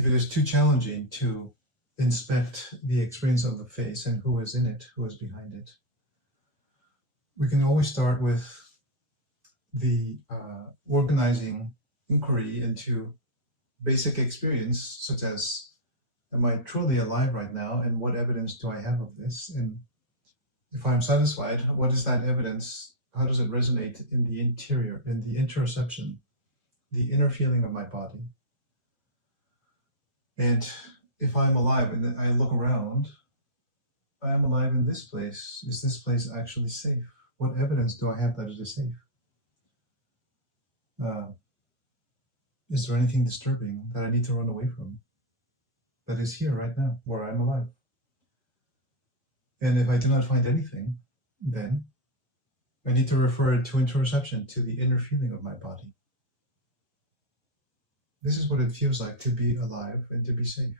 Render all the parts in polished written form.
if it is too challenging to inspect the experience of the face and who is in it, who is behind it, we can always start with the organizing inquiry into basic experience, such as, am I truly alive right now, and what evidence do I have of this? And if I'm satisfied, what is that evidence? How does it resonate in the interior, in the interoception, the inner feeling of my body? And if I'm alive and I look around, I am alive in this place. Is this place actually safe? What evidence do I have that it is safe? Is there anything disturbing that I need to run away from that is here right now, where I'm alive? And if I do not find anything, then I need to refer it to interoception, to the inner feeling of my body. This is what it feels like to be alive and to be safe.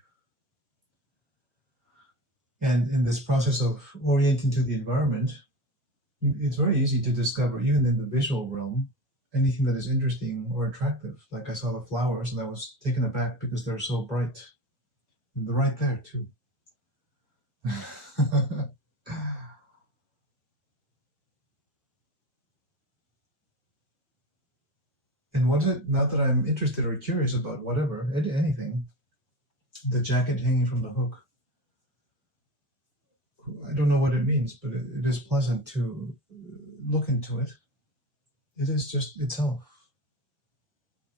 And in this process of orienting to the environment, it's very easy to discover, even in the visual realm, anything that is interesting or attractive. Like I saw the flowers and I was taken aback because they're so bright. And they're right there too. And what is it, now that I'm interested or curious about whatever, anything, the jacket hanging from the hook, I don't know what it means, but it is pleasant to look into it. It is just itself.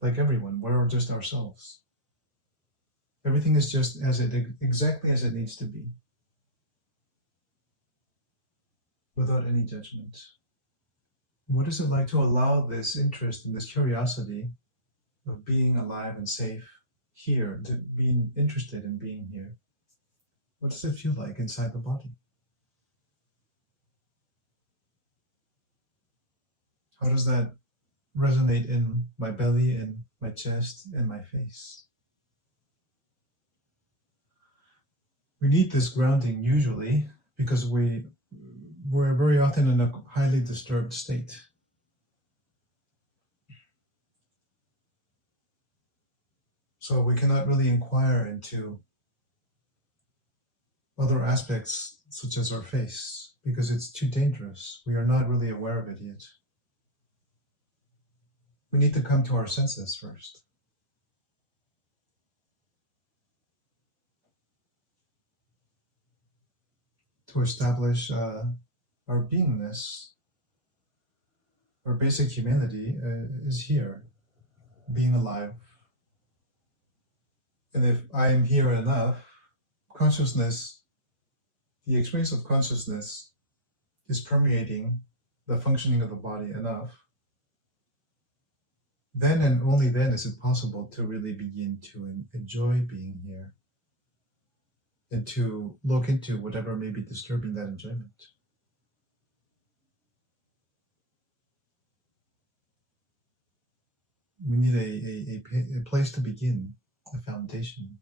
Like everyone, we're just ourselves. Everything is just exactly as it needs to be, without any judgment. What is it like to allow this interest and this curiosity of being alive and safe here, to being interested in being here? What does it feel like inside the body? How does that resonate in my belly and my chest and my face? We need this grounding usually because we're very often in a highly disturbed state. So we cannot really inquire into other aspects such as our face because it's too dangerous. We are not really aware of it yet. We need to come to our senses first. To establish our beingness, our basic humanity is here, being alive. And if I am here enough, consciousness, the experience of consciousness is permeating the functioning of the body enough, then and only then is it possible to really begin to enjoy being here and to look into whatever may be disturbing that enjoyment. We need a place to begin, a foundation.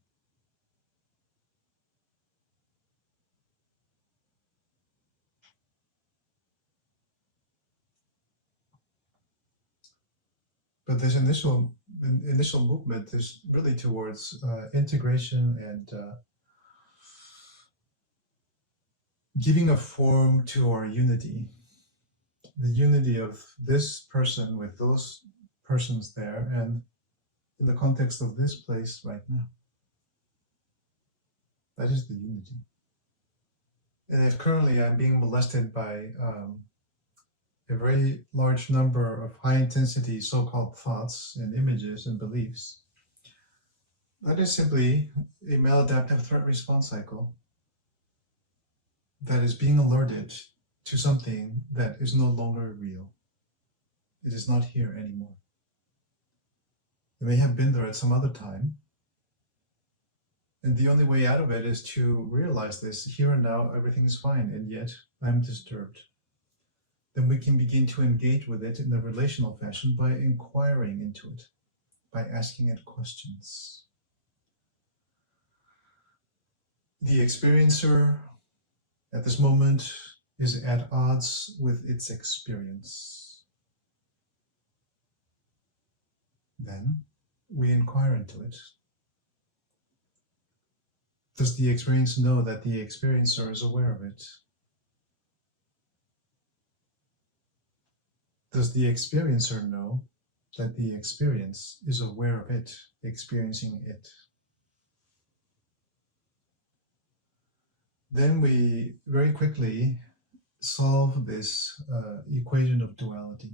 But this initial movement is really towards integration and giving a form to our unity. The unity of this person with those persons there and in the context of this place right now. That is the unity. And if currently I'm being molested by a very large number of high-intensity so-called thoughts and images and beliefs, that is simply a maladaptive threat response cycle that is being alerted to something that is no longer real. It is not here anymore. It may have been there at some other time, and the only way out of it is to realize this. Here and now, everything is fine, and yet I'm disturbed. Then we can begin to engage with it in a relational fashion by inquiring into it, by asking it questions. The experiencer at this moment is at odds with its experience. Then we inquire into it. Does the experience know that the experiencer is aware of it? Does the experiencer know that the experience is aware of it, experiencing it? Then we very quickly solve this equation of duality.